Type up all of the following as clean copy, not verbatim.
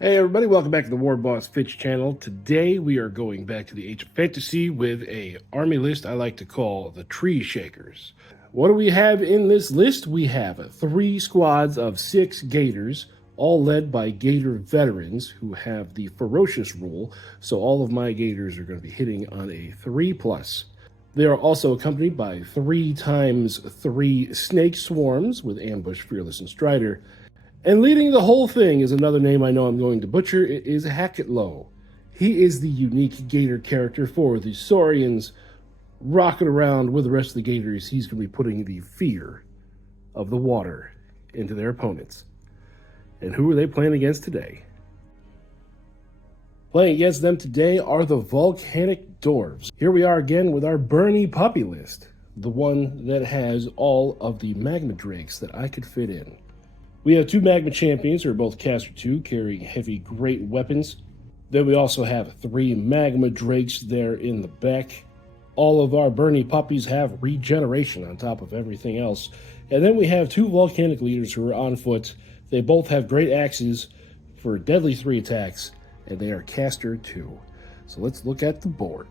Hey everybody, welcome back to the warbossfitz channel. Today we are going back to the Age of Fantasy with a army list I like to call the Tree Shakers. What do we have in this list? We have 3 squads of 6 Gators, all led by Gator veterans who have the ferocious rule, so all of my Gators are going to be hitting on a 3+. They are also accompanied by 3 times 3 snake swarms with Ambush, Fearless, and Strider. And leading the whole thing is another name I know I'm going to butcher. It is Hacketlow. He is the unique Gator character for the Saurians. Rocking around with the rest of the Gators, he's going to be putting the fear of the water into their opponents. And who are they playing against today? Playing against them today are the Volcanic Dwarves. Here we are again with our Bernie puppy list, the one that has all of the magma drakes that I could fit in. We have 2 Magma Champions who are both Caster 2, carrying heavy great weapons. Then we also have 3 Magma Drakes there in the back. All of our Bernie puppies have regeneration on top of everything else. And then we have 2 Volcanic Leaders who are on foot. They both have great axes for deadly 3 attacks, and they are Caster 2. So let's look at the board.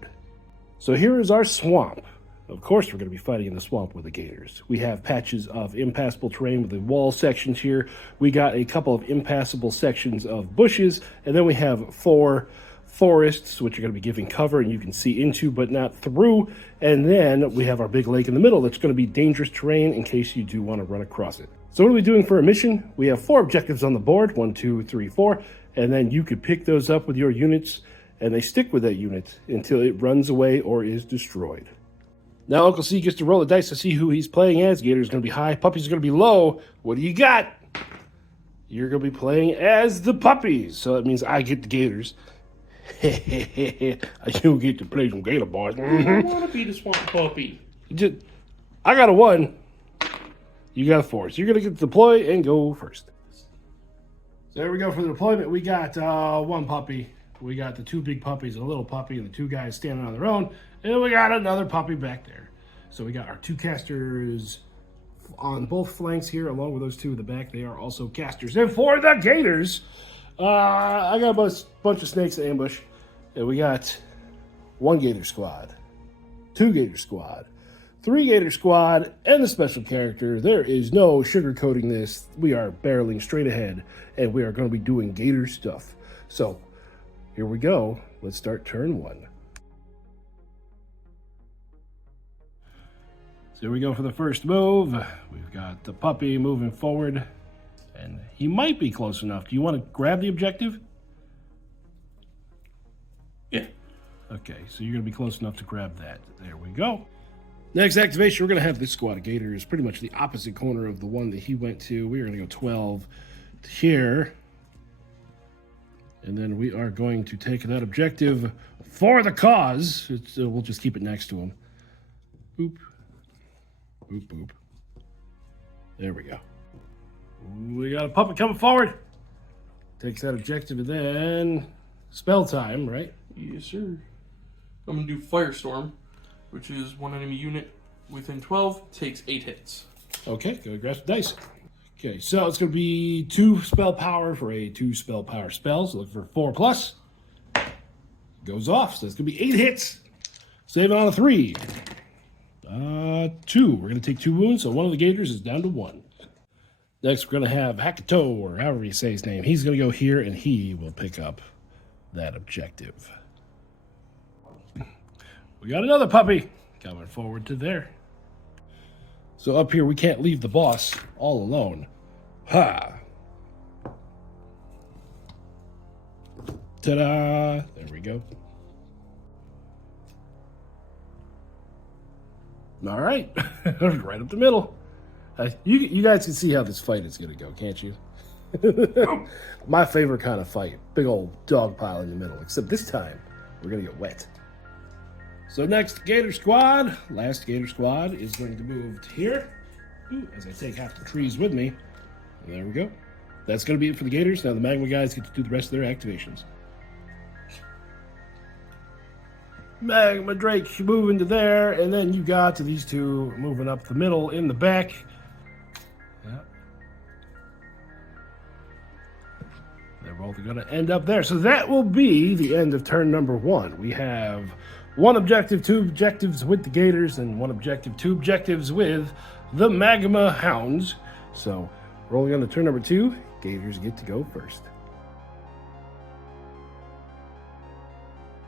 So here is our swamp. Of course we're going to be fighting in the swamp with the Gators. We have patches of impassable terrain with the wall sections here. We got a couple of impassable sections of bushes, and then we have 4 forests, which are going to be giving cover and you can see into but not through. And then we have our big lake in the middle that's going to be dangerous terrain in case you do want to run across it. So what are we doing for a mission? We have 4 objectives on the board, 1, 2, 3, 4, and then you could pick those up with your units, and they stick with that unit until it runs away or is destroyed. Now Uncle C gets to roll the dice to see who he's playing as. Gator's going to be high, Puppy's going to be low. What do you got? You're going to be playing as the Puppies, so that means I get the Gators. I do get to play some Gator boys. I want to be the swamp puppy. I got a 1. You got a 4. So you're going to get to deploy and go first. So there we go for the deployment. We got 1 puppy. We got the 2 big puppies and a little puppy and the 2 guys standing on their own. And we got another puppy back there. So we got our 2 casters on both flanks here, along with those 2 in the back. They are also casters. And for the Gators, I got a bunch of snakes to ambush. And we got 1 Gator squad, 2 Gator squad, 3 Gator squad, and the special character. There is no sugarcoating this. We are barreling straight ahead, and we are going to be doing Gator stuff. So here we go. Let's start turn 1. So here we go for the first move. We've got the puppy moving forward, and he might be close enough. Do you want to grab the objective? Yeah. Okay, so you're going to be close enough to grab that. There we go. Next activation, we're going to have this squad of Gators, pretty much the opposite corner of the one that he went to. We're going to go 12 to here. And then we are going to take that objective for the cause. We'll just keep it next to him. Boop. Boop, boop. There we go. We got a puppet coming forward. Takes that objective and then spell time, right? Yes, sir. I'm going to do Firestorm, which is 1 enemy unit within 12, takes 8 hits. Okay, go grab some dice. Okay, so it's going to be 2 spell power for a 2 spell power spell. So look for 4+. Goes off, so it's going to be 8 hits. Save it on a 3. 2. We're going to take 2 wounds, so one of the Gators is down to 1. Next, we're going to have Hacketlow, or however you say his name. He's going to go here, and he will pick up that objective. We got another puppy coming forward to there. So up here, we can't leave the boss all alone. Ha! Ta-da! There we go. All right, right up the middle. You guys can see how this fight is going to go, can't you? My favorite kind of fight. Big old dog pile in the middle, except this time, we're going to get wet. So next, Gator squad. Last Gator squad is going to move to here. Ooh, as I take half the trees with me. And there we go. That's going to be it for the Gators. Now the Magma guys get to do the rest of their activations. Magma Drake moving to there, and then you got to these 2 moving up the middle in the back. Yeah. They're both going to end up there. So that will be the end of turn number 1. We have 1 objective, 2 objectives with the Gators, and 1 objective, 2 objectives with the Magma Hounds. So rolling on to turn number 2, Gators get to go first.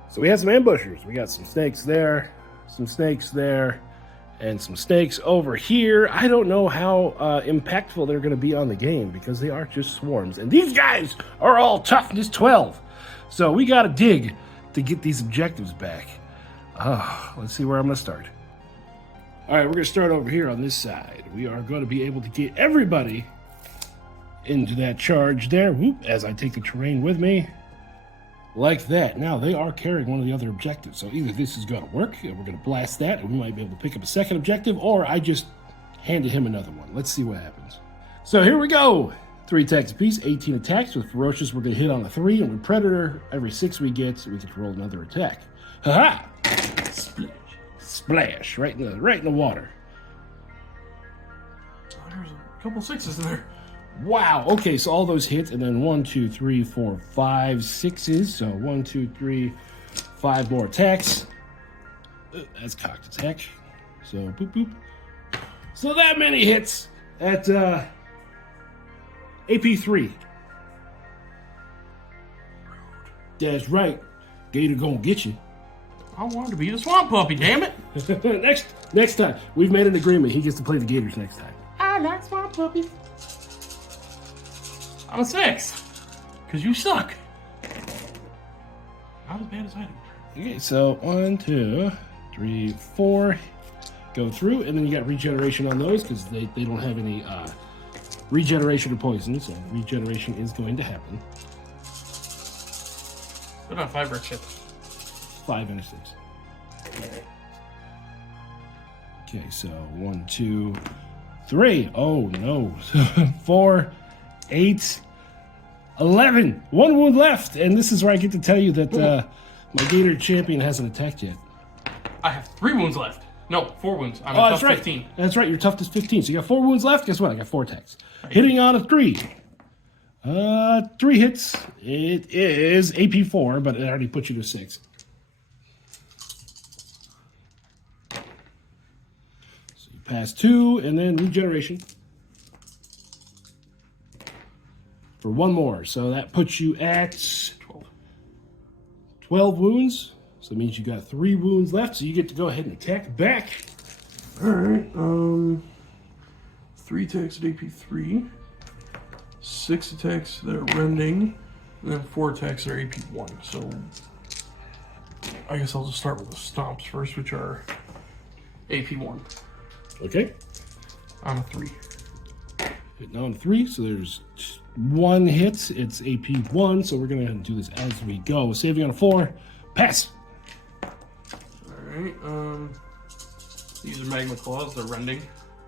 So we have some ambushers. We got some snakes there, some snakes there, and some snakes over here. I don't know how impactful they're going to be on the game because they are just swarms. And these guys are all toughness 12. So we got to dig to get these objectives back. Let's see where I'm going to start. All right, we're going to start over here on this side. We are going to be able to get everybody into that charge there. Whoop, as I take the terrain with me. Like that. Now, they are carrying one of the other objectives. So either this is going to work, and we're going to blast that, and we might be able to pick up a second objective, or I just handed him another one. Let's see what happens. So here we go. 3 attacks apiece, 18 attacks. With Ferocious, we're going to hit on a 3, and with Predator, every 6 we get to roll another attack. Ha-ha! Splash. Splash. Right in the water. Oh, there's a couple 6s in there. Wow. Okay, so all those hits, and then 1, 2, 3, 4, 5, 6s. So 1, 2, 3, 5 more attacks. That's cocked attack. So boop boop. So that many hits at AP 3. That's right. Gator gonna get you. I wanted to be the swamp puppy, damn it. next time. We've made an agreement. He gets to play the Gators next time. I like swamp puppies. I'm a 6. Because you suck. Not as bad as I do. Okay, so 1, 2, 3, 4. Go through, and then you got regeneration on those because they don't have any regeneration or poison, so regeneration is going to happen. What about 5 red chips? 5 and a 6. Okay, so 1, 2, 3. Oh no. 4, 8, 11. 1 wound left, and this is where I get to tell you that my Gator champion hasn't attacked yet. I have 3 wounds left. No, 4 wounds. I'm That's tough right. 15. That's right. Your toughness 15. So you got 4 wounds left. Guess what? I got 4 attacks. Hitting on a 3. 3 hits. It is AP 4, but it already put you to 6. So you pass 2, and then regeneration for 1 more. So that puts you at 12 wounds. So that means you got 3 wounds left. So you get to go ahead and attack back. All right. 3 attacks at AP 3. 6 attacks that are rending. And then 4 attacks that are AP 1. So I guess I'll just start with the stomps first, which are AP 1. Okay. On a 3. Hitting on 3, so there's 1 hit. It's AP 1, so we're going to do this as we go. Saving on a 4. Pass. Alright, these are magma claws, they're rending.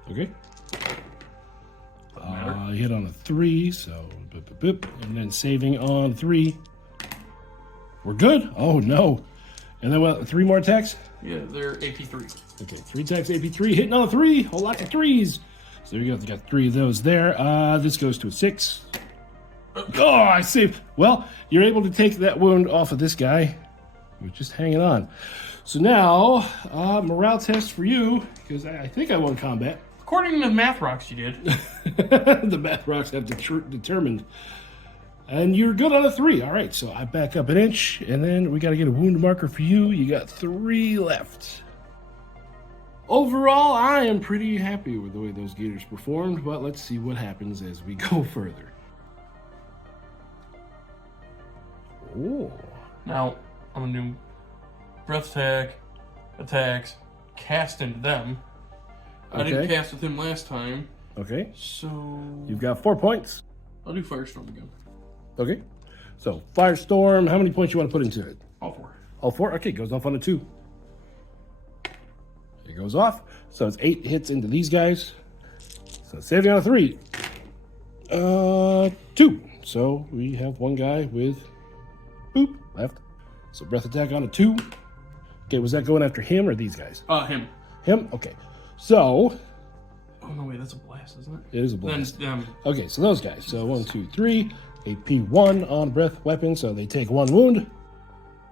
Okay. Hit on a 3, so boop, boop, boop. And then saving on 3. We're good. Oh no. And then what, 3 more attacks? Yeah, they're AP 3. Okay, 3 attacks, AP 3, hitting on a 3. Whole lot of 3s. So there you go, you got 3 of those there. This goes to a 6. Oh, I saved. Well, you're able to take that wound off of this guy. You're just hanging on. So now, morale test for you, because I think I won combat. According to the math rocks you did. The math rocks have determined. And you're good on a 3. All right, so I back up an inch, and then we got to get a wound marker for you. You got 3 left. Overall, I am pretty happy with the way those Gators performed, but let's see what happens as we go further. Oh. Now, I'm going to do breath attack, attacks, cast into them. I didn't cast with him last time. Okay. So You've got 4 points. I'll do Firestorm again. Okay. So, Firestorm, how many points you want to put into it? All 4. All 4? Okay, goes off on a 2. It goes off. So it's 8 hits into these guys. So saving on a 3. 2. So we have 1 guy with boop left. So breath attack on a 2. Okay, was that going after him or these guys? Him. Him? Okay. So Oh no, wait, that's a blast, isn't it? it is a blast. Then Okay, so those guys. So 1, 2, 3. AP1 on breath weapon, so they take 1 wound.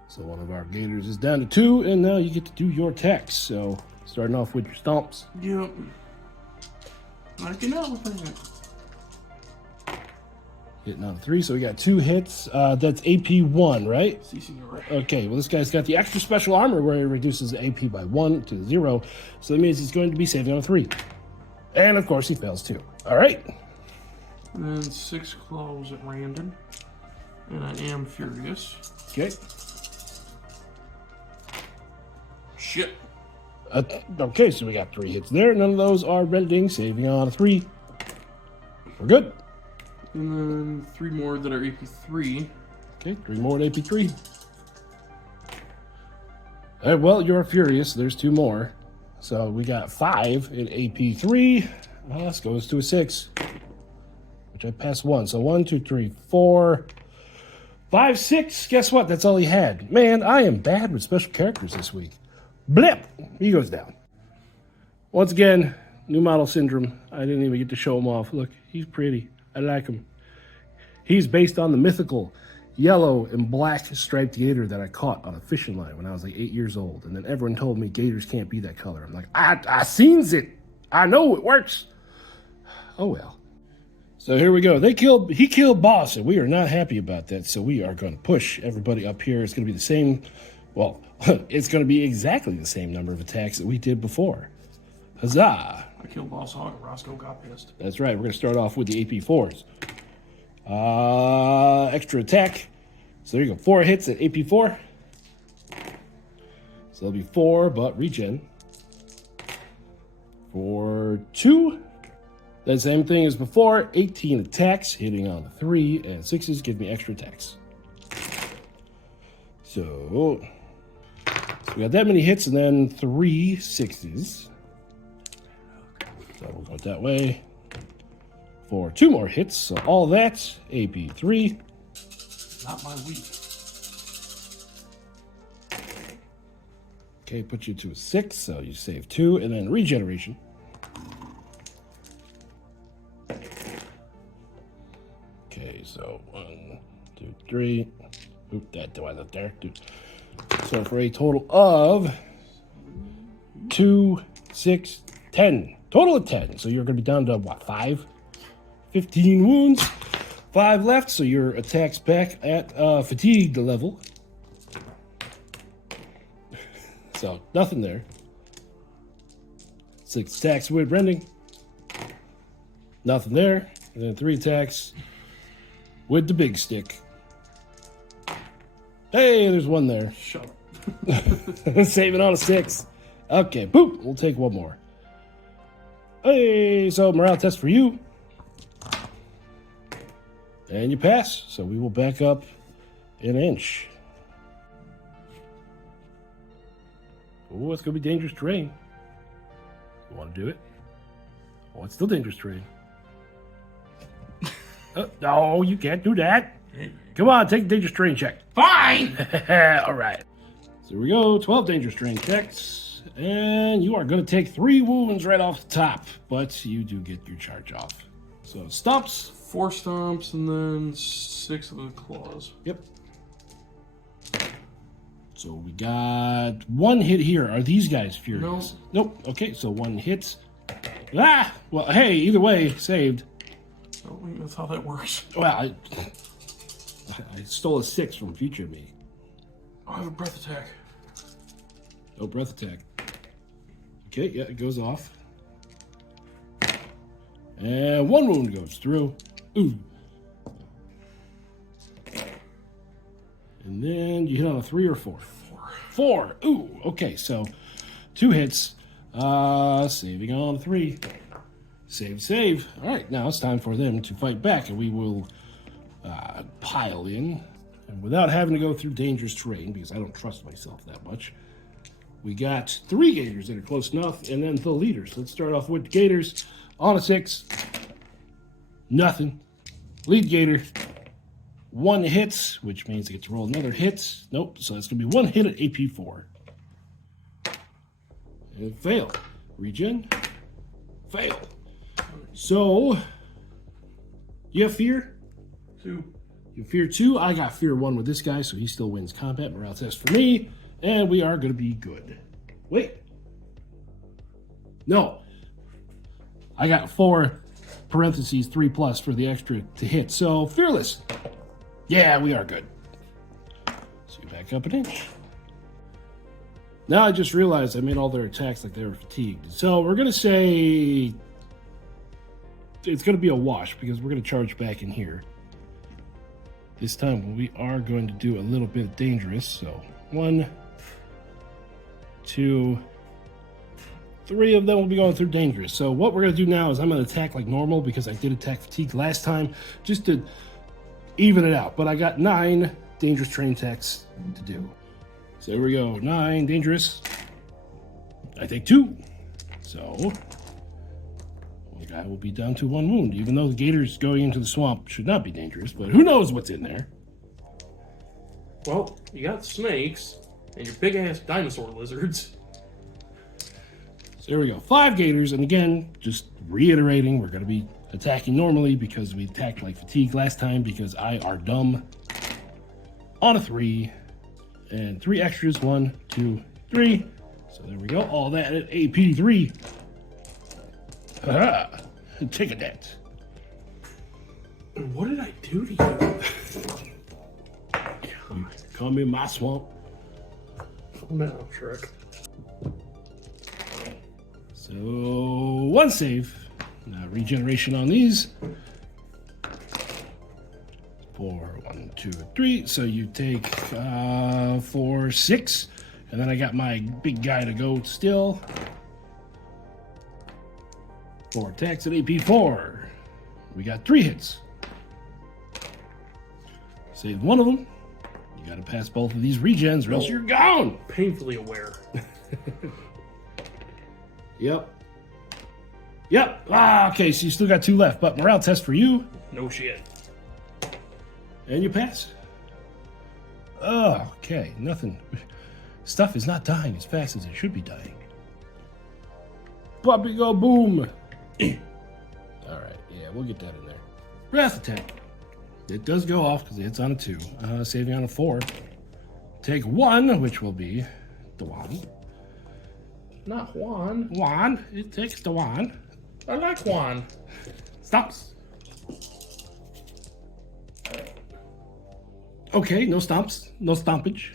So one of our Gators is down to 2, and now you get to do your attacks. So starting off with your stomps. Yep. Knocking out with that. Hitting on 3, so we got 2 hits. That's AP1, right? Okay, well this guy's got the extra special armor where it reduces the AP by 1 to 0. So that means he's going to be saving on 3. And of course he fails too. Alright. And then 6 claws at random. And I am furious. Okay. Shit. Okay, so we got 3 hits there. None of those are rending, saving on a 3. We're good. And then 3 more that are AP3. Okay, 3 more at AP3. All right, well, you're furious. There's 2 more. So we got 5 at AP3. Well, this goes to a 6, which I passed 1. So 1, 2, 3, 4, 5, 6. Guess what? That's all he had. Man, I am bad with special characters this week. Blip! He goes down. Once again, new model syndrome. I didn't even get to show him off. Look, he's pretty. I like him. He's based on the mythical yellow and black striped gator that I caught on a fishing line when I was like 8 years old. And then everyone told me gators can't be that color. I'm like, I seens it. I know it works. Oh well. So here we go. He killed boss, and we are not happy about that. So we are going to push everybody up here. It's going to be the same. Well, it's going to be exactly the same number of attacks that we did before. Huzzah! I killed Boss Hog and Roscoe got pissed. That's right. We're going to start off with the AP4s. Extra attack. So there you go. 4 hits at AP4. So there'll be 4, but regen. For 2. That same thing as before. 18 attacks, hitting on the 3 and 6s give me extra attacks. So we got that many hits and then 3 6s. So we'll go that way for 2 more hits. So all that, AP3. Not my week. Okay, put you to a 6, so you save 2, and then regeneration. Okay, so 1, 2, 3. Oop, that was up there. Dude. So for a total of 2, 6, 10. Total of 10. So you're going to be down to, what, 5? 15 wounds. 5 left, so your attack's back at fatigued level. So, nothing there. 6 attacks with rending. Nothing there. And then 3 attacks with the big stick. Hey, there's 1 there. Shut up. Saving on a 6. Okay, boop. We'll take 1 more. Hey, so morale test for you. And you pass. So we will back up an inch. Oh, it's going to be dangerous terrain. You want to do it? Oh, it's still dangerous terrain. No, you can't do that. Come on, take the dangerous terrain check. Fine! All right. So here we go. 12 dangerous terrain checks. And you are going to take 3 wounds right off the top. But you do get your charge off. So stomps. 4 stomps and then 6 of the claws. Yep. So we got 1 hit here. Are these guys furious? Nope. Okay, so 1 hit. Ah! Well, hey, either way, saved. Oh, that's how that works. Well, I stole a 6 from future me. I have a breath attack. Oh, breath attack. Okay, yeah, it goes off. And 1 wound goes through. Ooh. And then you hit on a 3 or 4? 4. Ooh, okay, so 2 hits. Saving on 3. Save. All right, now it's time for them to fight back, and we will pile in. And without having to go through dangerous terrain, because I don't trust myself that much, we got 3 Gators that are close enough, and then the leaders. Let's start off with the Gators. On a 6. Nothing. Lead Gator. 1 hits, which means I get to roll another hit. Nope, so that's going to be 1 hit at AP4. And fail. Regen. Fail. So, you have fear? 2. In Fear 2, I got Fear 1 with this guy, so he still wins combat. Morale test for me, and we are going to be good. Wait. No. I got 4 parentheses 3+ for the extra to hit, so Fearless. Yeah, we are good. So you back up an inch. Now I just realized I made all their attacks like they were fatigued. So we're going to say it's going to be a wash because we're going to charge back in here. This time we are going to do a little bit dangerous. So 1, 2, 3 of them will be going through dangerous. So what we're going to do now is I'm going to attack like normal because I did attack fatigue last time just to even it out. But I got 9 dangerous train attacks to do. So here we go. 9 dangerous. I take 2. So the guy will be down to 1 wound, even though the gators going into the swamp should not be dangerous, but who knows what's in there. Well, you got snakes and your big ass dinosaur lizards. So here we go. 5 gators, and again, just reiterating, we're going to be attacking normally because we attacked like fatigue last time because I are dumb. On a 3. And 3 extras, 1, 2, 3. So there we go. All that at AP 3. Haha. Take a that. What did I do to you? You come in my swamp. Oh no, Shrek. So 1 save. Now regeneration on these. 4, 1, 2, 3. So you take 4, 6. And then I got my big guy to go still. 4 attacks at AP 4. We got 3 hits. Save 1 of them. You got to pass both of these regens or else you're gone. Painfully aware. Yep. Yep. Ah, okay, so you still got 2 left, but morale test for you. No shit. And you pass. Oh, okay, nothing. Stuff is not dying as fast as it should be dying. Puppy go boom. Alright, yeah, we'll get that in there. Wrath attack. It does go off because it's on a 2. Saving on a 4. Take 1, which will be the Juan. Not Juan. Juan. It takes the Juan. I like Juan. Stops. Okay, no stomps. No stompage.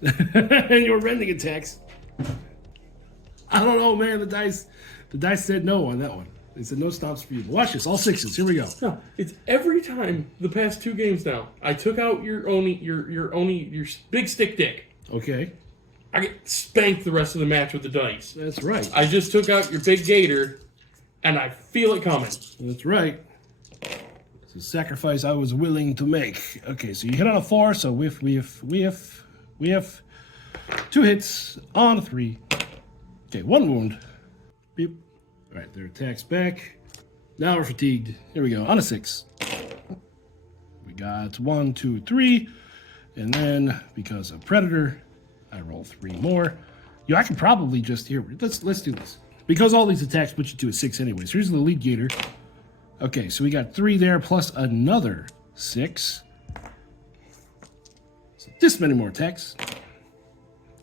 And your rending attacks. I don't know, man. The dice said no on that one. They said no stomps for you. Watch this, all 6s. Here we go. No, it's every time the past 2 games now. I took out your big stick dick. Okay. I get spanked the rest of the match with the dice. That's right. I just took out your big gator, and I feel it coming. That's right. It's a sacrifice I was willing to make. Okay, so you hit on a 4, so we have 2 hits on a 3. Okay, 1 wound. Beep. All right, their attacks back. Now we're fatigued. Here we go, on a 6. We got 1, 2, 3. And then, because of Predator, I roll 3 more. I can probably just, here, let's do this. Because all these attacks put you to a 6 anyways. Here's the lead gator. Okay, so we got 3 there plus another 6. So this many more attacks.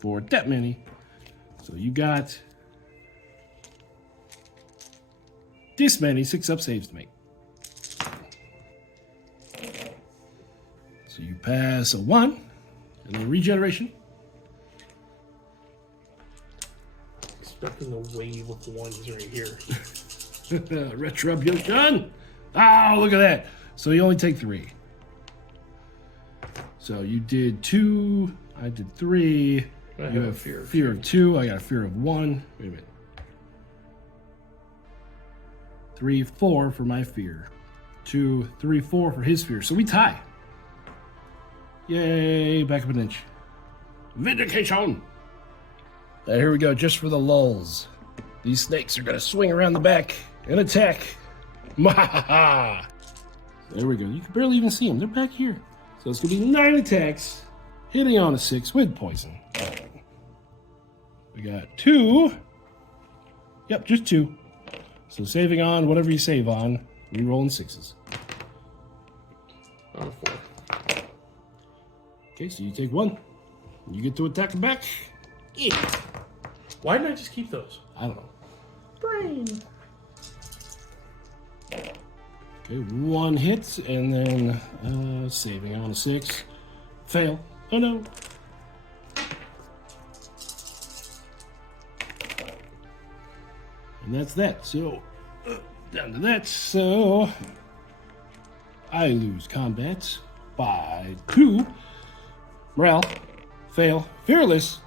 For that many. So you got this many 6-up saves to make. So you pass a 1, and then regeneration. Expecting the wave of 1s right here. Retribution! Oh, look at that. So you only take 3. So you did 2, I did 3. You have fear of 2, I got a fear of 1. Wait a minute. 3, 4 for my fear. 2, 3, 4 for his fear. So we tie. Yay, back up an inch. Vindication! Now here we go, just for the lulls. These snakes are going to swing around the back and attack. Mahaha! There we go. You can barely even see them. They're back here. So it's going to be 9 attacks, hitting on a 6 with poison. Right. We got 2. Yep, just 2. So saving on whatever you save on, re-rolling 6s. On a 4. Okay, so you take 1. You get to attack him back. Yeah. Why didn't I just keep those? I don't know. Brain. Okay, 1 hit, and then saving on a 6. Fail. Oh no. And that's that. So, down to that. So, I lose combat by 2. Morale. Fail. Fearless.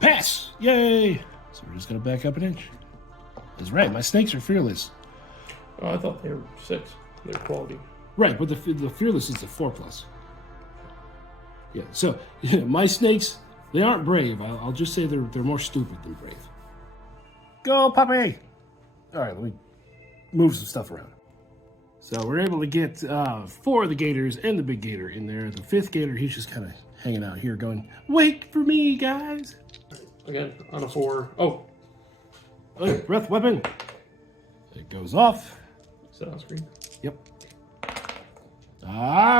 Pass. Yay. So we're just going to back up an inch. That's right. My snakes are fearless. Oh, I thought they were 6. They're quality. Right, but the fearless is a 4+. Yeah, so my snakes, they aren't brave. I'll just say they're more stupid than brave. Go, puppy! All right, let me move some stuff around. So we're able to get 4 of the gators and the big gator in there. The 5th gator, he's just kind of hanging out here going, wait for me, guys! Again, on a 4. Oh! Oh, breath weapon! It goes off. Is that on screen? Yep.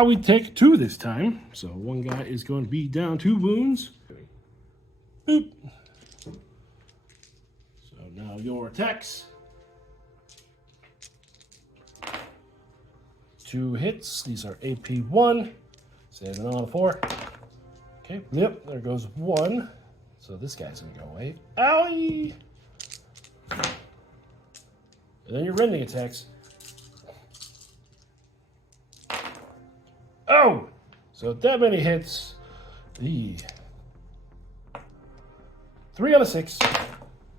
We take 2 this time. So 1 guy is going to be down 2 wounds. Boop. So now your attacks. 2 hits. These are AP 1. Saving on a 4. Okay, yep, there goes 1. So this guy's going to go away. Owie! And then your rending attacks. Oh! So that many hits. The 3 out of 6.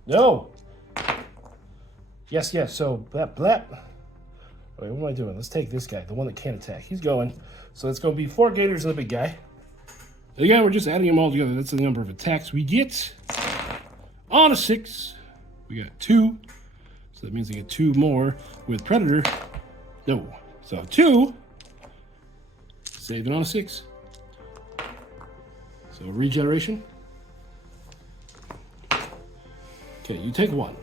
No! Yes. So blap. Wait, what am I doing? Let's take this guy, the one that can't attack. He's going. So it's going to be 4 gators and the big guy. And again, we're just adding them all together. That's the number of attacks we get. On a 6, we got 2. So that means I get 2 more with Predator. No. So 2. Saving on a 6. So regeneration. Okay, you take 1.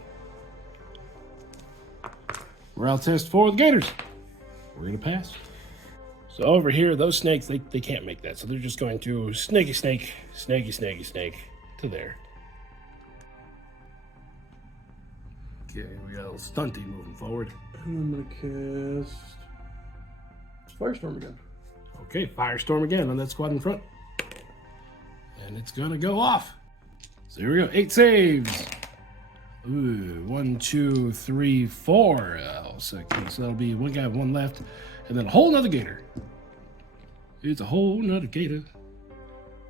Morale test for the gators. We're going to pass. So over here, those snakes, they can't make that. So they're just going to snaky snake to there. Okay, we got a little stunty moving forward. And I'm going to cast Firestorm again. Okay, Firestorm again on that squad in front. And it's going to go off. So here we go, 8 saves. Ooh, 1, 2, 3, 4. So that'll be 1 guy, 1 left. And then a whole nother gator. It's a whole nother gator.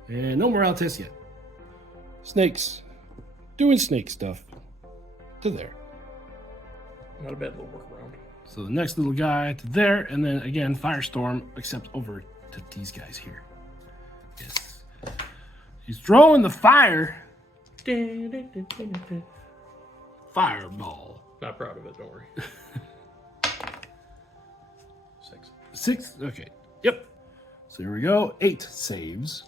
And no morale test yet. Snakes. Doing snake stuff. To there. Not a bad little workaround. So the next little guy to there. And then again, Firestorm, except over to these guys here. Yes. He's throwing the fire. Fireball. Not proud of it, don't worry. 6? Okay. Yep. So here we go. 8 saves.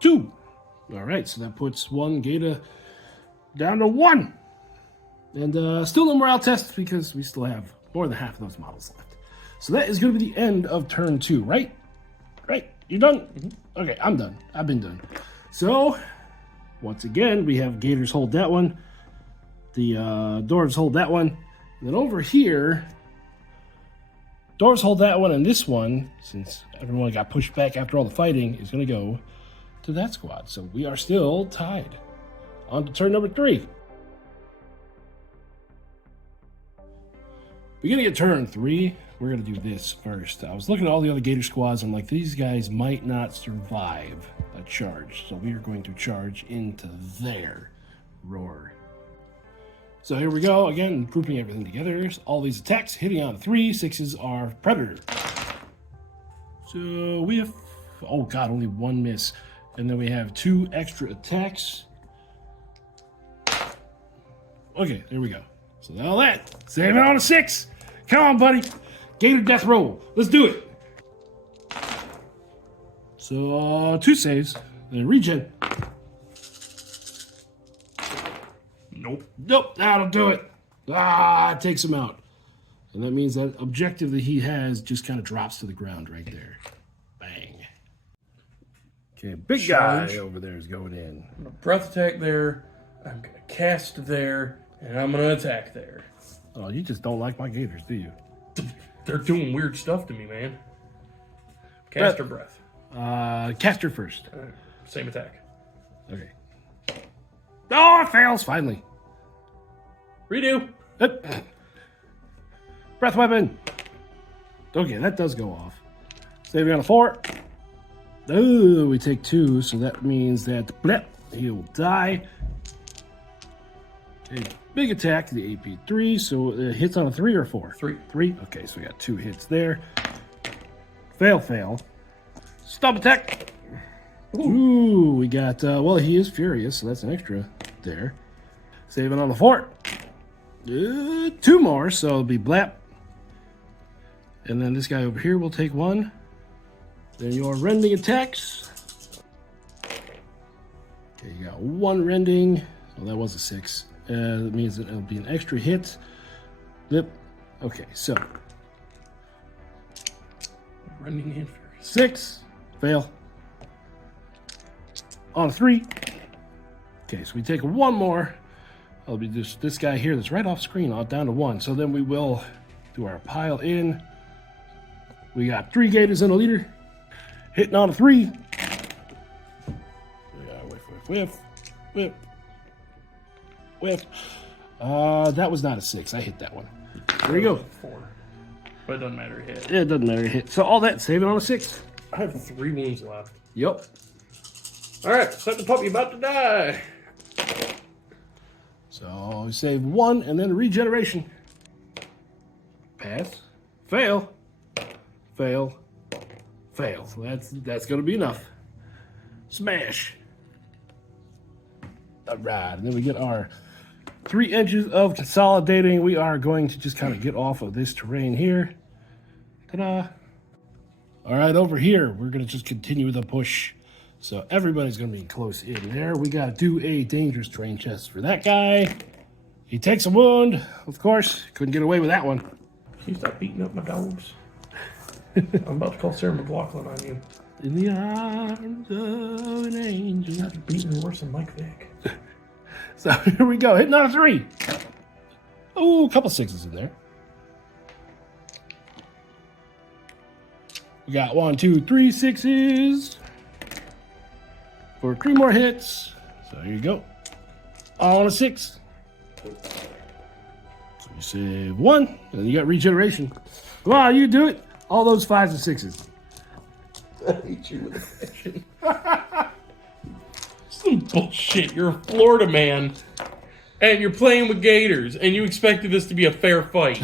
2. All right, so that puts 1 gator down to 1. And still no morale test because we still have more than half of those models left. So that is going to be the end of turn 2, right? Right? You done? Mm-hmm. Okay, I'm done. I've been done. So, once again, we have gators hold that one. The dwarves hold that one. And then over here, dwarves hold that one, and this one, since everyone got pushed back after all the fighting, is going to go to that squad. So we are still tied. On to turn number 3. Beginning of turn 3, we're going to do this first. I was looking at all the other gator squads. I'm like, these guys might not survive a charge. So we are going to charge into their roar. So here we go, again, grouping everything together. All these attacks hitting on 3, 6s are Predator. So we have, oh god, only 1 miss. And then we have 2 extra attacks. Okay, there we go. So now that, save it on a 6. Come on, buddy. Gator death roll. Let's do it. So 2 saves, then regen. Nope, that'll do it. It takes him out. And that means that objective that he has just kind of drops to the ground right there. Bang. bang. Okay, big Charge. guy over there is going in. I'm gonna breath attack there. I'm gonna cast there, and I'm gonna attack there. Oh, you just don't like my gators, do you? They're doing weird stuff to me, man. Cast or breath? Caster first. Same attack. Okay. Oh, it fails, finally. Redo. Breath weapon. Okay, that does go off. Saving on a 4. Oh, we take 2, so that means that blep, he will die. Okay, big attack to the AP 3, so it hits on a 3 or 4? 3. 3? Okay, so we got 2 hits there. Fail. Stomp attack. Ooh, we got, well, he is furious, so that's an extra there. Saving on the 4. 2 more, so it'll be blap. And then this guy over here will take 1. Then your rending attacks. Okay, you got 1 rending. Well, that was a 6. That means that it'll be an extra hit. Yep. Okay, so. Rending and furious. 6. Fail. On 3. Okay, so we take 1 more. It'll be just this guy here that's right off screen, down to 1. So then we will do our pile in. We got 3 gators in a leader. Hitting on a 3. Whiff. That was not a 6. I hit that one. There you go. 4. But it doesn't matter, it hit. Yeah, it doesn't matter. Hit. So all that, save it on a 6. I have 3 wounds left. Yep. Alright, set the puppy about to die. So we save 1 and then regeneration. Pass. Fail. Fail. So that's gonna be enough. Smash. Alright, and then we get our 3 inches of consolidating. We are going to just kind of get off of this terrain here. Ta-da. Alright, over here, we're gonna just continue the push. So everybody's gonna be close in there. We gotta do a dangerous terrain chest for that guy. He takes a wound, of course. Couldn't get away with that one. Can you stop beating up my dogs? I'm about to call Sarah McLachlan on you. In the arms of an angel. You're beating me worse than Mike Vick. So here we go, hitting on a 3. Ooh, a couple 6s in there. We got 1, 2, 3 6s. For 3 more hits. So here you go. On a 6. So you save 1, and you got regeneration. Wow, you do it. All those 5s and 6s. I hate you with a passion. Some bullshit. You're a Florida man, and you're playing with gators, and you expected this to be a fair fight.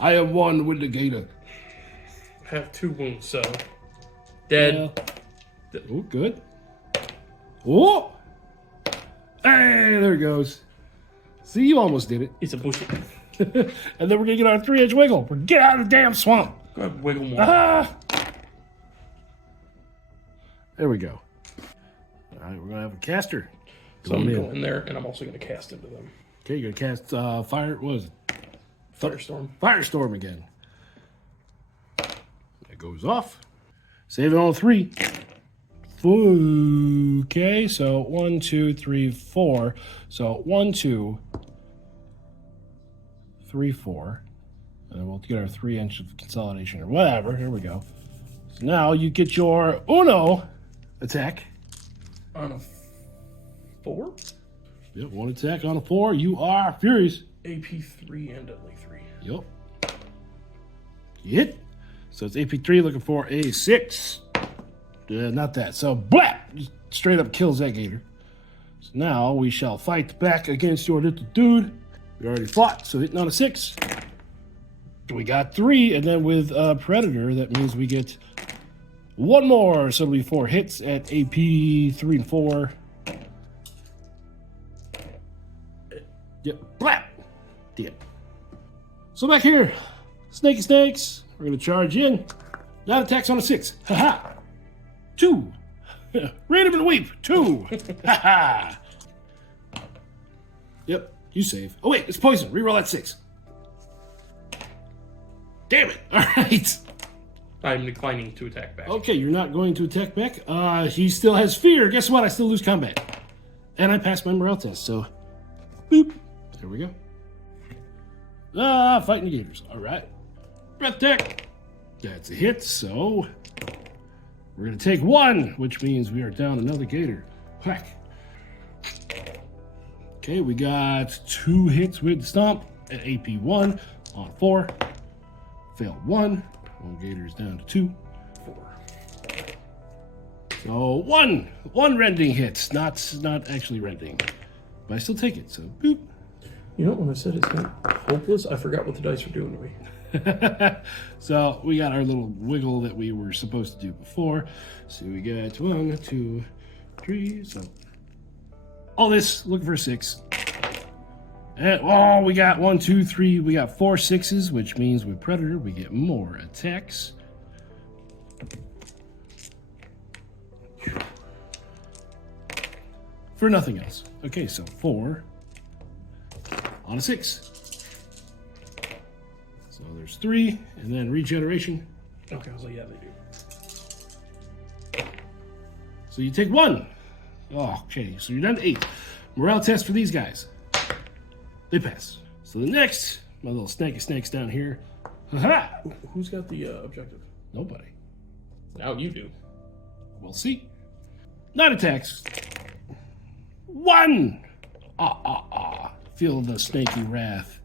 I am one with the gator. I have 2 wounds, so dead. Oh, good. Oh! Hey, there it goes. See, you almost did it. It's a bullshit. And then we're gonna get our 3-inch wiggle. We're get out of the damn swamp. Go ahead, wiggle more. Ah! There we go. All right, we're gonna have a caster. So I'm gonna go in there, and I'm also gonna cast into them. Okay, you're gonna cast fire. What is it? Firestorm. Firestorm again. That goes off. Save it on 3. Okay, so 1, 2, 3, 4. So 1, 2, 3, 4. And then we'll get our 3 inch of consolidation or whatever. Here we go. So now you get your Uno attack. On a 4? Yep, 1 attack on a 4. You are furious. AP 3 and deadly 3. Yep. You hit. So it's AP 3 looking for a 6. Not that. So, blah! Just straight up kills that gator. So now we shall fight back against your little dude. We already fought, so hitting on a 6. We got 3, and then with Predator, that means we get 1 more. So it'll be 4 hits at AP 3 and 4. Yep. Blah! Dead. So back here, snaky snakes. We're going to charge in. That attacks on a 6. Ha-ha! 2. Random and weep. 2. Ha-ha! Yep, you save. Oh wait, it's poison. Reroll that 6. Damn it. All right. I'm declining to attack back. Okay, you're not going to attack back. He still has fear. Guess what? I still lose combat. And I passed my morale test, so boop. There we go. Fighting the gators. All right. Breath attack. That's a hit, so we're going to take 1, which means we are down another gator. Whack. Okay, we got 2 hits with stomp at AP 1 on 4. Failed 1. One gator is down to 2. 4. So 1 rending hits, not actually rending, but I still take it. So boop. You know, when I said it's not hopeless, I forgot what the dice were doing to me. So we got our little wiggle that we were supposed to do before. So we got 1, 2, 3. So all this, looking for a 6. And we got 1, 2, 3. We got 4 6s, which means with Predator we get more attacks. For nothing else. Okay, so 4 on a 6. So there's 3, and then regeneration. Okay, I was like, yeah, they do. So you take 1. Oh, okay, so you're down to 8. Morale test for these guys. They pass. So the next, my little snakes down here. Ha-ha! Who's got the objective? Nobody. Now you do. We'll see. 9 attacks. 1! Feel the snaky wrath.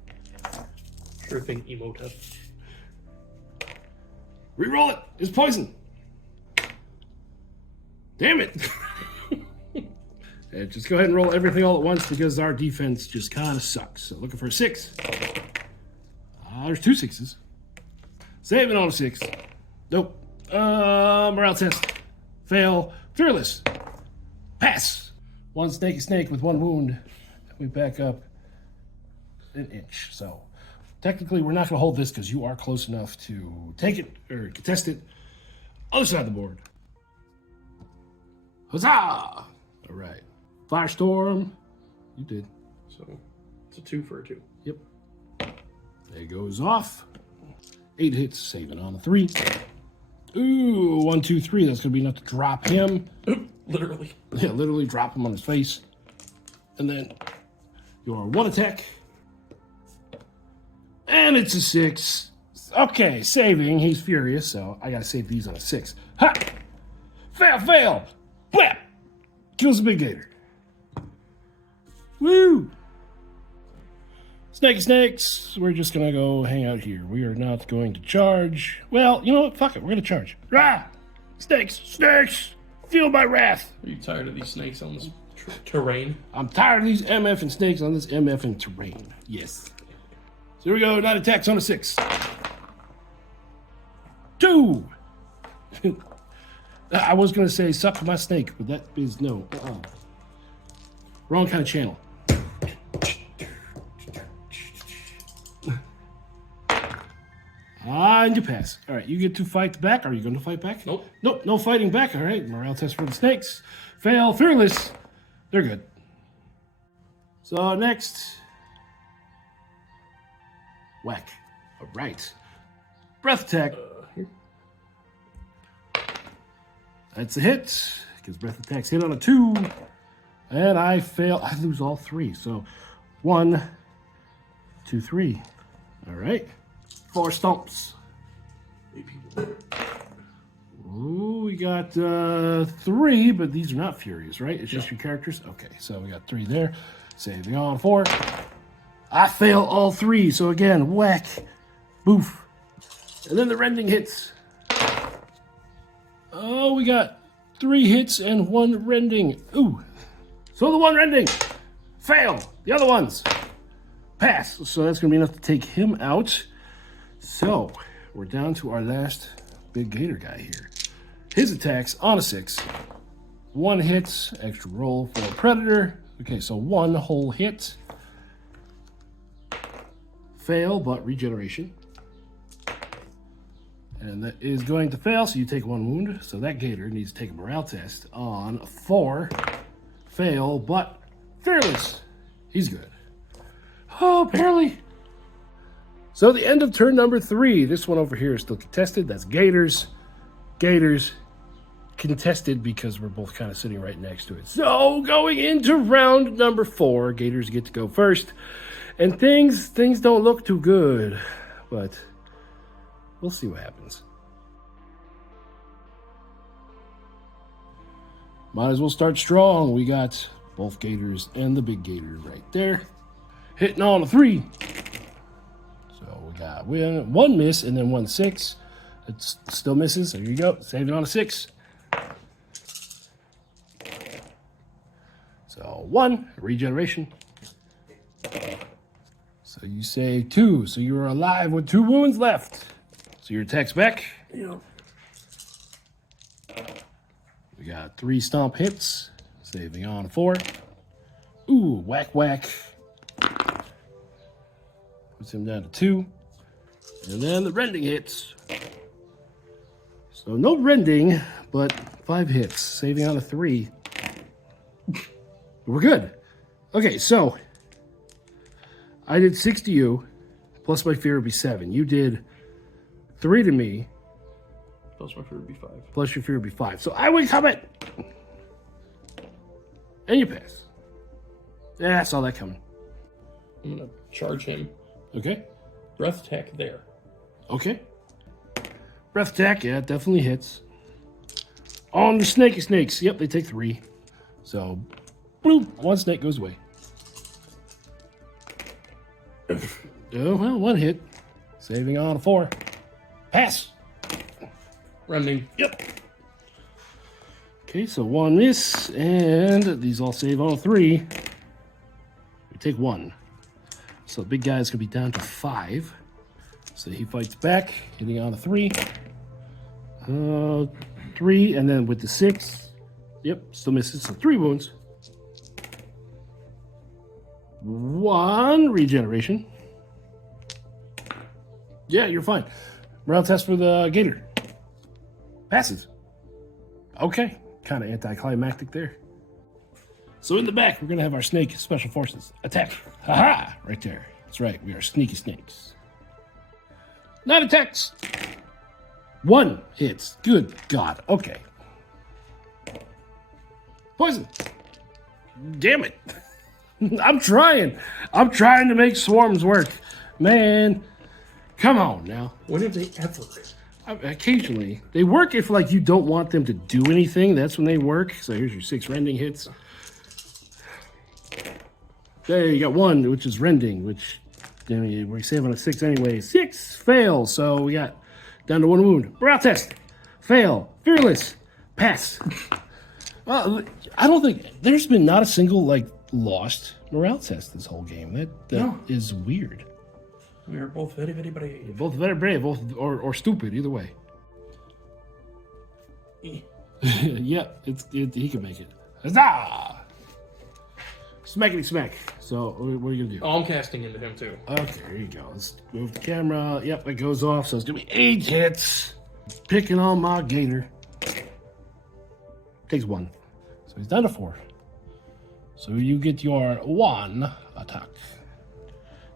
Sure thing, Emota. Reroll it. It's poison. Damn it. Just go ahead and roll everything all at once because our defense just kind of sucks. So looking for a 6. There's 2 6s. Saving on a 6. Nope. Morale test. Fail. Fearless. Pass. 1 snaky snake with 1 wound. We back up an inch. So technically we're not going to hold this because you are close enough to take it or contest it. Other side of the board. Huzzah! All right. Firestorm. You did. So it's a 2 for a 2. Yep. There goes off. 8 hits, saving on a 3. Ooh, 1, 2, 3. That's going to be enough to drop him. Literally. Yeah, literally drop him on his face. And then your 1 attack. And it's a 6. Okay, saving. He's furious, so I got to save these on a 6. Ha! Fail! Blap! Kills the big gator. Woo! Snakes. We're just going to go hang out here. We are not going to charge. Well, you know what? Fuck it. We're going to charge. Rah! Snakes! Feel my wrath. Are you tired of these snakes on this terrain? I'm tired of these MF and snakes on this MF and terrain. Yes. So here we go. 9 attacks on a 6. 2! I was going to say suck my snake, but that is no. Wrong kind of channel. And you pass. All right, you get to fight back. Are you going to fight back? Nope. Nope, no fighting back. All right, morale test for the snakes. Fail, fearless. They're good. So next. Whack. All right. Breath attack. Here. That's a hit, because breath attacks hit on a 2. And I fail. I lose all 3. So 1, 2, 3. All right. 4 stomps. Ooh, we got 3, but these are not furious, right? It's just your characters? Okay, so we got 3 there. Saving on 4. I fail all 3, so again, whack, boof. And then the rending hits. Oh, we got 3 hits and 1 rending. Ooh. So the 1 rending. Fail. The other ones. Pass. So that's going to be enough to take him out. So we're down to our last big gator guy here. His attacks on a 6. 1 hit. Extra roll for a predator. Okay, so 1 whole hit. Fail, but regeneration. And that is going to fail, so you take 1 wound. So that gator needs to take a morale test on 4. Fail, but fearless. He's good. Oh, barely. So the end of turn number 3. This one over here is still contested. That's gators. Gators. Contested because we're both kind of sitting right next to it. So going into round number 4, Gators get to go first. And things don't look too good. But we'll see what happens. Might as well start strong. We got both Gators and the big Gator right there. Hitting on a 3. So we got 1 miss and then 1 6. It still misses. There you go. Saving on a 6. So 1, regeneration. So you say 2. So you're alive with 2 wounds left. So your attack's back. Yep. We got 3 stomp hits. Saving on 4. Ooh, whack, whack. Puts him down to 2. And then the rending hits. So no rending, but 5 hits. Saving on a 3. We're good. Okay, so I did 6 to you, plus my fear would be 7. You did 3 to me. Plus my fear would be 5. Plus your fear would be 5. So I would come it. And you pass. Yeah, I saw that coming. I'm going to charge him. Okay. Breath attack there. Okay. Breath attack, yeah, it definitely hits. On the snakes. Yep, they take 3. So, bloop, 1 snake goes away. Oh, well, 1 hit. Saving on a 4. Pass. Rending. Yep. Okay, so 1 miss, and these all save on a 3. We take 1. So the big guy's going to be down to 5. So he fights back, hitting on a 3. 3, and then with the 6. Yep, still misses. So 3 wounds. 1 regeneration. Yeah, you're fine. Morale test for the Gator. Passes. Okay, kind of anticlimactic there. So in the back, we're going to have our snake special forces. Attack. Haha! Right there. That's right, we are sneaky snakes. 9 attacks. 1 hits. Good God. Okay. Poison. Damn it. I'm trying to make swarms work. Man, come on now. When have they ever? Occasionally. They work if, like, you don't want them to do anything. That's when they work. So here's your 6 rending hits. There, you got 1, which is rending, which, I mean, we're saving a 6 anyway. 6 fails. So we got down to 1 wound. Morale test. Fail. Fearless. Pass. I don't think there's been not a single, like, lost morale test this whole game. That is weird. We are both very, very brave. Both very brave, or stupid, either way. Yeah, he can make it. Huzzah! Smackety smack. So, what are you gonna do? Oh, I'm casting into him too. Okay, there you go. Let's move the camera. Yep, it goes off. So it's gonna be 8 hits. Picking on my Gator. Takes 1. So he's down to 4. So you get your 1 attack.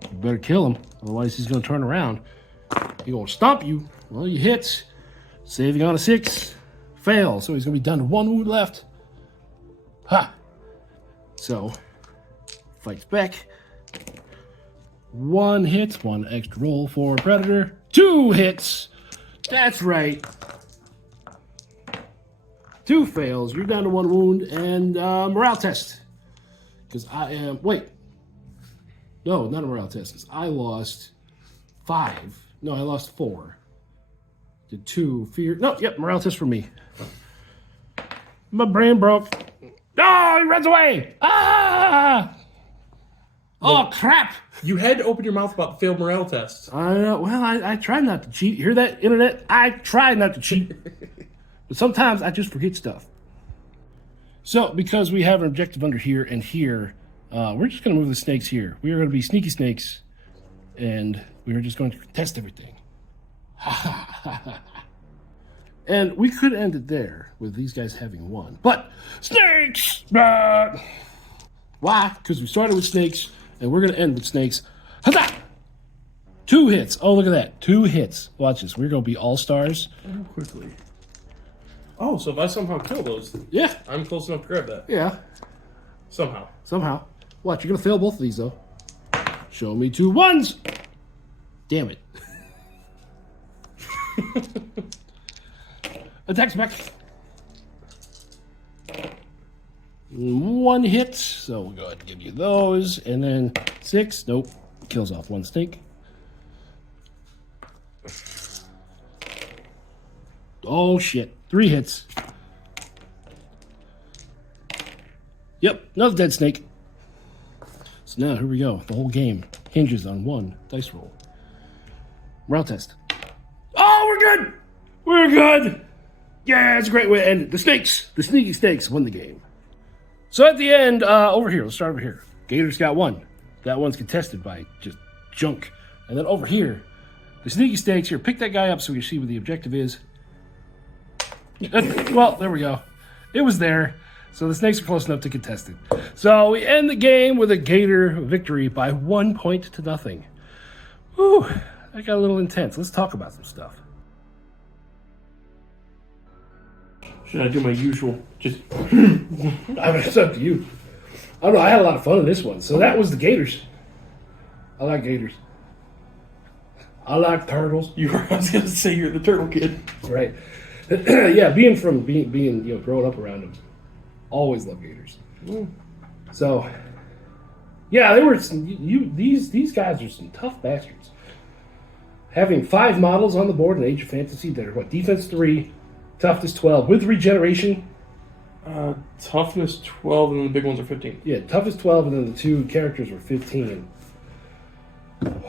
You better kill him, otherwise he's gonna turn around. He's gonna stomp you. Well, you hit. Saving on a 6. Fail. So he's gonna be down to 1 wound left. Ha! So, fights back. 1 hit, 1 extra roll for Predator. 2 hits. That's right. 2 fails. You're down to 1 wound and morale test. Because I am. Wait. No, not a morale test. Because I lost 5. No, I lost 4. Did 2 fear. No, yep, morale test for me. My brain broke. No, he runs away. Ah! Oh, crap. You had to open your mouth about failed morale tests. Well, I try not to cheat. Hear that, internet? I try not to cheat. But sometimes I just forget stuff. So, because we have an objective under here and here, we're just going to move the snakes here. We are going to be sneaky snakes, and we are just going to test everything. And we could end it there with these guys having won. But, snakes! Why? Because we started with snakes, and we're going to end with snakes. Huzzah! 2 hits. Oh, look at that. 2 hits. Watch this. We're going to be all-stars. Oh, quickly. Oh, so if I somehow kill those, Yeah. I'm close enough to grab that. Yeah. Somehow. Somehow. Watch, you're going to fail both of these, though. Show me 2 1s. Damn it. Attack spec. 1 hit, so we'll go ahead and give you those. And then 6. Nope. Kills off 1 snake. Oh, shit. 3 hits. Yep, another dead snake. So now, here we go. The whole game hinges on 1 dice roll. Morale test. Oh, we're good! We're good! Yeah, it's a great way to end it. The snakes, the sneaky snakes, won the game. So at the end, over here, let's start over here. Gator's got 1. That one's contested by just junk. And then over here, the sneaky snakes, here, pick that guy up so we can see what the objective is. Well, there we go. It was there. So the snakes are close enough to contest it. So we end the game with a Gator victory by 1 point to nothing. Whew, that got a little intense. Let's talk about some stuff. Should I do my usual? Just. I mean, it's up to you. I don't know. I had a lot of fun in this one. So that was the Gators. I like Gators. I like turtles. I was gonna say you're the turtle kid. Right. Yeah, being growing up around them, always love Gators. So, yeah, they were these guys are some tough bastards. Having 5 models on the board in Age of Fantasy that are defense 3, toughness 12 with regeneration. Toughness 12, and then the big ones are 15. Yeah, toughness 12, and then the 2 characters were 15.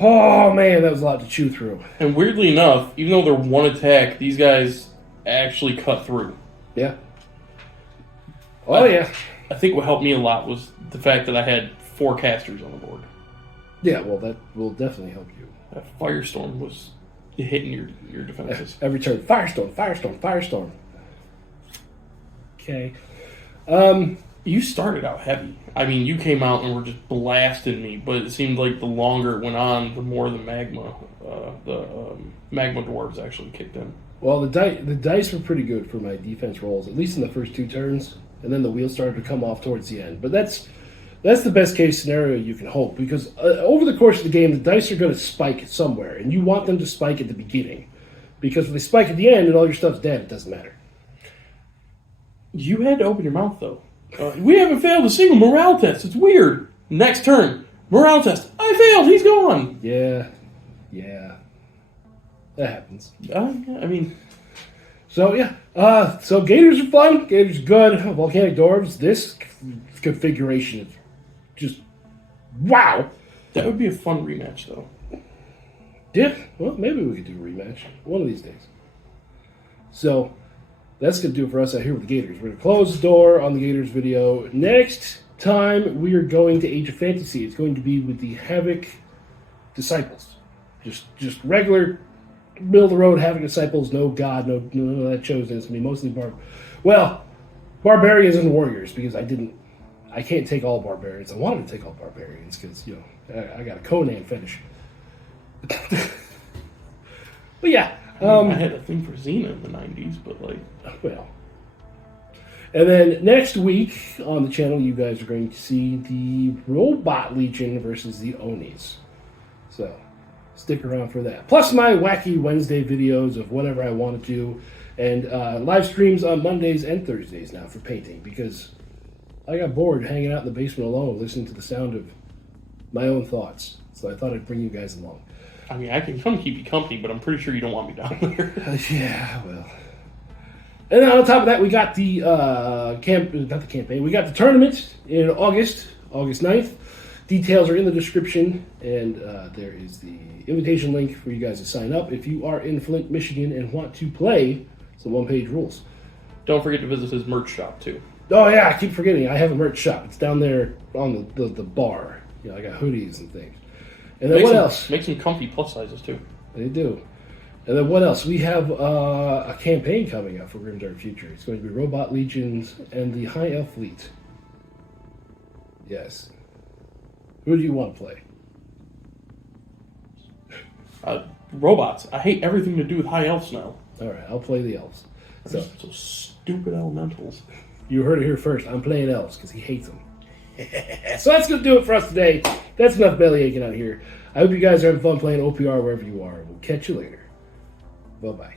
Oh man, that was a lot to chew through. And weirdly enough, even though they're 1 attack, these guys actually cut through. Yeah. Oh yeah. I think what helped me a lot was the fact that I had 4 casters on the board. Yeah, well, that will definitely help you. That Firestorm was hitting your defenses. Every turn, Firestorm, Firestorm, Firestorm. Okay. You started out heavy. I mean, you came out and were just blasting me, but it seemed like the longer it went on, the more the magma dwarves actually kicked in. Well, the dice were pretty good for my defense rolls, at least in the first 2 turns, and then the wheels started to come off towards the end. But that's the best case scenario you can hope, because over the course of the game, the dice are going to spike somewhere, and you want them to spike at the beginning, because if they spike at the end and all your stuff's dead, it doesn't matter. You had to open your mouth, though. We haven't failed a single morale test. It's weird. Next turn, morale test. I failed. He's gone. Yeah. That happens. Yeah, I mean... So, yeah. So, Gators are fun. Gators are good. Volcanic Dwarves, this configuration is just... wow. That would be a fun rematch, though. Yeah. Well, maybe we could do a rematch one of these days. So, that's going to do it for us out here with the Gators. We're going to close the door on the Gators video. Next time, we are going to Age of Fantasy. It's going to be with the Havoc Disciples. Just regular... middle of the road Havoc Disciples, no god, no that chosen. It's going to be mostly barbarians and warriors, because I can't take all barbarians. I wanted to take all barbarians because, I got a Conan fetish. But yeah. I had a thing for Xena in the 90s, but well. And then next week on the channel, you guys are going to see the Robot Legion versus the Onis. So... stick around for that. Plus my wacky Wednesday videos of whatever I want to do. And live streams on Mondays and Thursdays now for painting. Because I got bored hanging out in the basement alone listening to the sound of my own thoughts. So I thought I'd bring you guys along. I mean, I can come keep you company, but I'm pretty sure you don't want me down there. Yeah, well. And then on top of that, we got the campaign. We got the tournament in August 9th. Details are in the description, and there is the invitation link for you guys to sign up if you are in Flint, Michigan, and want to play some one-page rules. Don't forget to visit his merch shop, too. Oh, yeah, I keep forgetting. I have a merch shop. It's down there on the bar. I got hoodies and things. And then what else? Make some comfy plus sizes, too. They do. And then what else? We have a campaign coming up for Grimdark Future. It's going to be Robot Legions and the High Elf Fleet. Yes. Who do you want to play? Robots. I hate everything to do with high elves now. All right, I'll play the elves. So, so stupid elementals. you heard it here first. I'm playing elves because he hates them. So that's going to do it for us today. That's enough belly aching out here. I hope you guys are having fun playing OPR wherever you are. We'll catch you later. Bye-bye.